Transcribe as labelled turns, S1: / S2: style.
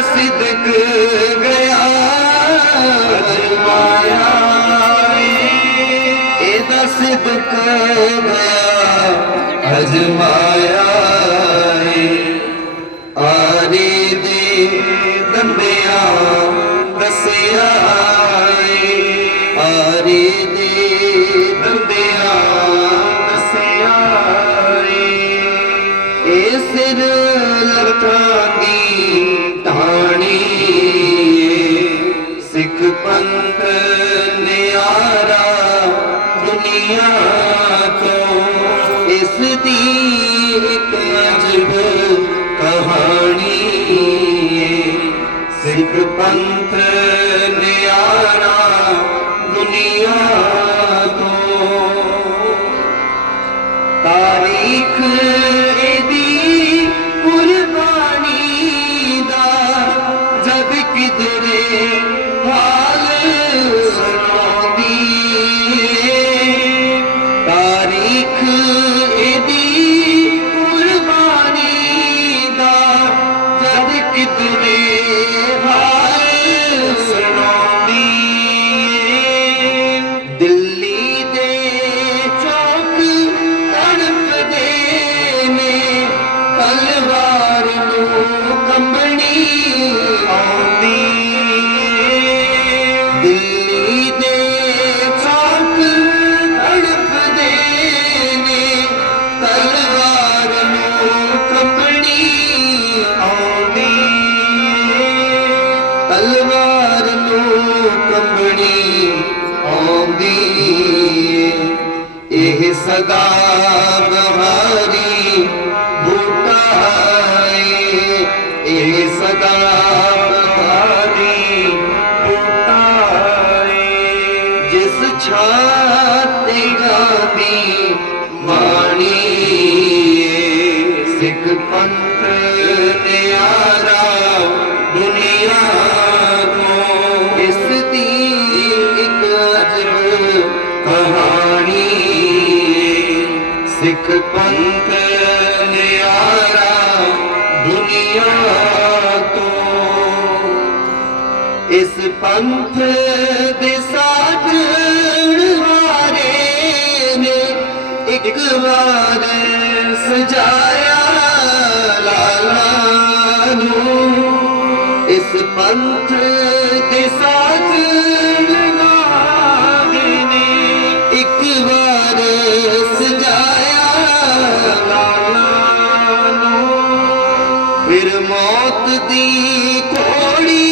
S1: ਸਿਦਕ ਗਿਆ ਅਜਮਾਇਆ ਏ। ਇਹਦਾ ਸਿਦਕ ਗਿਆ ਅਜਮਾਇਆ ਪੰਥ ਨਿਆਰਾ ਦੁਨੀਆ ਤੋਂ ਇਸ ਦੀ ਇੱਕ ਅਜਬ ਕਹਾਣੀ ਸਿੱਖ ਪੰਥ ਨਿਆਰਾ ਕੰਬਣੀ ਆਉਂਦੀ ਦਿੱਲੀ ਦੇ ਚੌਕ ਤੜਪਦੇ ਨੇ, ਤਲਵਾਰ ਨੂੰ ਕੰਬਣੀ ਆਉਂਦੀ ਤਲਵਾਰ ਨੂੰ ਕੰਬਣੀ ਆਉਂਦੀ ਇਹ ਸਦਾ ਬਹਾਰੀ ਛਾਤੇ ਗਾਦੀ ਬਾਣੀ ਸਿੱਖ ਪੰਥ ਨਿਆਰਾ ਦੁਨੀਆ ਤੋਂ। ਇਸ ਦੀ ਇੱਕ ਅਜਬ ਕਹਾਣੀ ਸਿੱਖ ਪੰਥ ਨਿਆਰਾ ਦੁਨੀਆ ਤੋਂ। ਇਸ ਪੰਥ ਦੇ ਸਾਥ ਇੱਕ ਵਾਰ ਸਜਾਇਆ ਲਾਲਾ ਨੂੰ। ਇਸ ਪੰਥ ਦੇ ਸਾਥ ਵਾਰੇ ਨੇ। ਇੱਕ ਵਾਰ ਸਜਾਇਆ ਲਾਲਾ ਨੂੰ। ਫਿਰ ਮੌਤ ਦੀ ਕੋੜੀ